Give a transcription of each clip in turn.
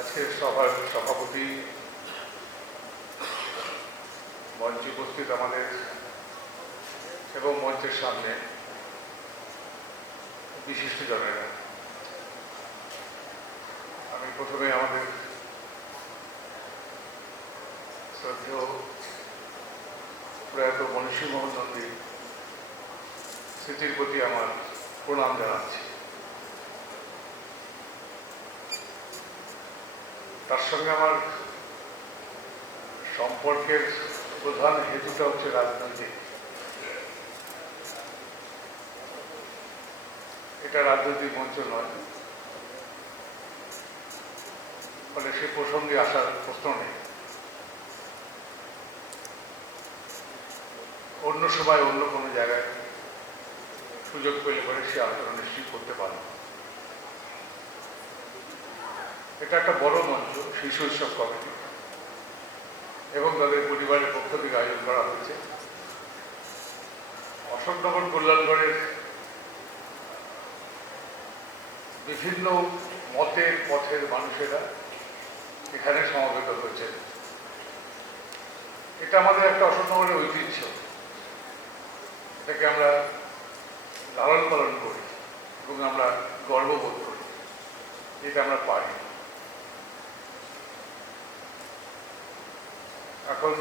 আজকের সভার সভাপতি মঞ্চে উপস্থিত আমাদের এবং মঞ্চের সামনে বিশিষ্ট জনেরা। আমি প্রথমে আমাদের শ্রদ্ধেয় প্রয়াত মনীষী মোহন নন্দী স্মৃতির প্রতি আমার প্রণাম জানাচ্ছি। তার সঙ্গে আমার সম্পর্কের প্রধান হেতুটা হচ্ছে রাজনৈতিক। এটা রাজনৈতিক মঞ্চ নয়। ফলে সে প্রসঙ্গে আসার প্রশ্ন নেই। অন্য সময় অন্য কোনো জায়গায় সুযোগ পেলে পরে সে আলোচনা নিশ্চয়ই করতে পারে। এটা একটা বড় মঞ্চ, শিশু উৎসব কমিটি। এবং তাদের পরিবারের পক্ষ থেকে আয়োজন করা হয়েছে। অশোকনগর কল্যাণগড়ের বিভিন্ন মতের, পথের মানুষেরা এখানে সমবেত হয়েছে এটা আমাদের একটা অশোকনগরের ঐতিহ্য। এটাকে আমরা লালন পালন করি এবং আমরা গর্ববোধ করি। এটা আমরা পারি। এখন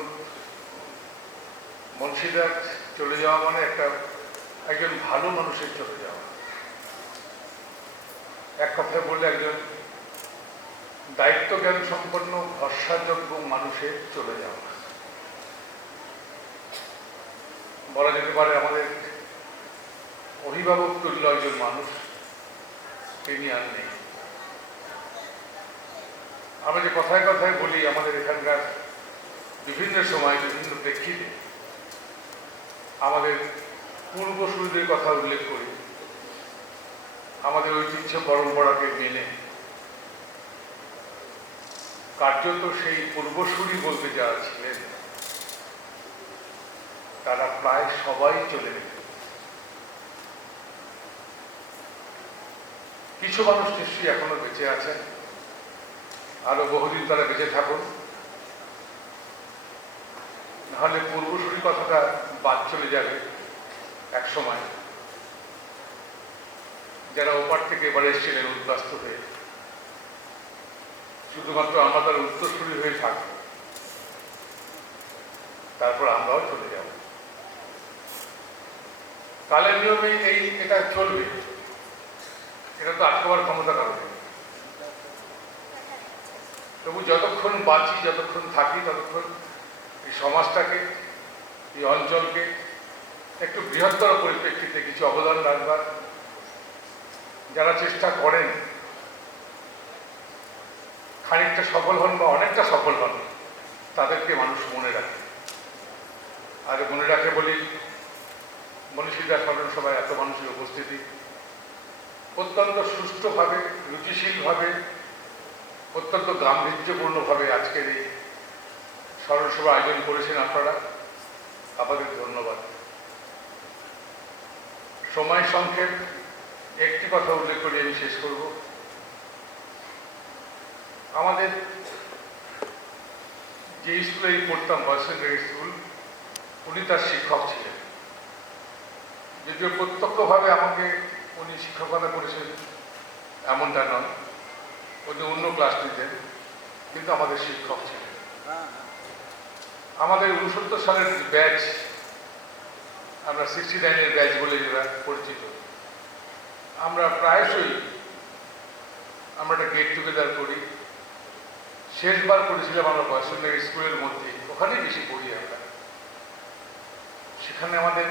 মুন্সিদার চলে যাওয়া মানে একটা একজন ভালো মানুষের চলে যাওয়া। এক কথায় বললে একজন দায়িত্ব জ্ঞান সম্পন্ন, ভরসাযোগ্য মানুষের চলে যাওয়া। বলা যেতে পারে আমাদের অভিভাবক তুল্য একজন মানুষ, তিনি আর নেই। আমরা যে কথায় কথায় বলি, আমাদের এখানকার বিভিন্ন সময় বিভিন্ন প্রেক্ষিতে আমাদের পূর্বসূরীদের কথা উল্লেখ করি। আমাদের ঐতিহ্য পরম্পরাকে মেনে। কার্যত সেই পূর্বসূরি বলতে যারা ছিলেন, তারা প্রায় সবাই চলে গেলেন। কিছু মানুষ নিশ্চয়ই এখনও বেঁচে আছেন। আরও বহুদিন তারা বেঁচে থাকুন। নাহলে পূর্বসূরি কথাটা বাদ চলে যাবে এক সময়। যারা ওপার থেকে এবারে এসেছিলেন উদ্বাস্ত হয়ে। শুধুমাত্র আমরা তার উত্তরসূরি হয়ে থাকব। তারপর আমরাও চলে যাব। কালের নিয়মে এই এটা চলবে। এটা তো আটকাবার ক্ষমতা কারণ তবু যতক্ষণ বাঁচি, যতক্ষণ থাকি, ততক্ষণ এই সমাজটাকে, এই অঞ্চলকে একটু বৃহত্তর পরিপ্রেক্ষিতে কিছু অবদান রাখবার, যারা চেষ্টা করেন, খানিকটা সফল হন বা অনেকটা সফল হন, তাদেরকে মানুষ মনে রাখে। আর মনে রাখে বলি, মনীষীরা স্মরণ সভায় এত মানুষের উপস্থিতি, অত্যন্ত সুষ্ঠুভাবে, রুচিশীলভাবে, অত্যন্ত গাম্ভীর্যপূর্ণভাবে আজকের এই স্মরণ সভা আয়োজন করেছেন আপনারা। আপনাদের ধন্যবাদ। সময় সংক্ষেপ, একটি কথা উল্লেখ করে, আমি শেষ করব। আমাদের যে স্কুলে পড়তাম বয়স স্কুল, উনি তার শিক্ষক ছিলেন। যদিও প্রত্যক্ষভাবে আমাকে উনি শিক্ষকতা করেছেন এমনটা নয়, উনি অন্য ক্লাস নিতেন, কিন্তু আমাদের শিক্ষক ছিলেন। আমাদের উনসত্তর সালের ব্যাচ, আমরা সিক্সটি নাইনের ব্যাচ বলে যেটা পরিচিত, আমরা প্রায়শই আমরা একটা গেট টুগেদার করি। শেষবার করেছিলাম আমরা বয়সেন্দ্র স্কুলের মধ্যে, ওখানেই বেশি পড়ি আমরা। সেখানে আমাদের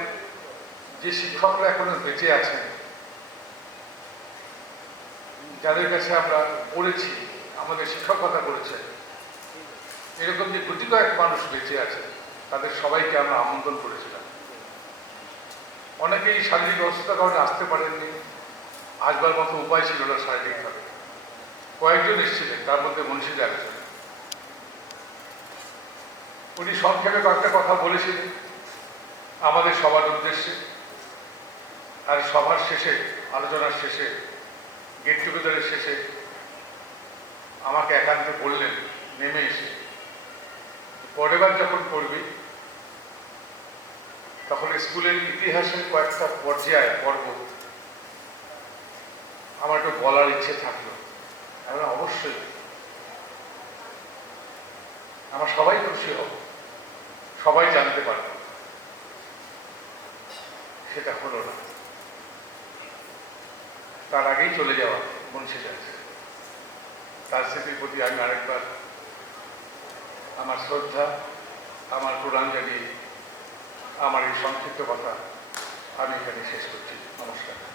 যে শিক্ষকরা এখনও বেঁচে আছেন, যাদের কাছে আমরা পড়েছি, আমাদের শিক্ষকতা করেছে এরকম যে গুটি কয়েক মানুষ বেঁচে আছে, তাদের সবাইকে আমরা আমন্ত্রণ করেছিলাম। অনেকেই শারীরিক অসুস্থতার কারণে আসতে পারেননি। আসবার মতো উপায় ছিল না শারীরিকভাবে। কয়েকজন এসেছিলেন, তার মধ্যে মনীষী একজন। উনি সংক্ষেপে কয়েকটা কথা বলেছিলেন, আমাদের সবার উদ্দেশ্যে। আর সভার শেষে, আলোচনার শেষে গেট টুগেদারের শেষে, আমাকে একান্তে বললেন। পরের বার যখন পড়বি, তখন স্কুলের ইতিহাসের কয়েকটা পর্যায় পর্ব আমার একটু বলার ইচ্ছে থাকল। আমি অবশ্যই আমার সবাই খুশি হব। সবাই জানতে পারবে। সেটা হলো না। তার আগেই চলে যাওয়া, মুন্সিগঞ্জ। তার স্মৃতির প্রতি আমি আরেকবার আমার শ্রদ্ধা আমার জানিয়ে আমার এই সংক্ষিপ্ত কথা আমি এখানে শেষ করছি। নমস্কার।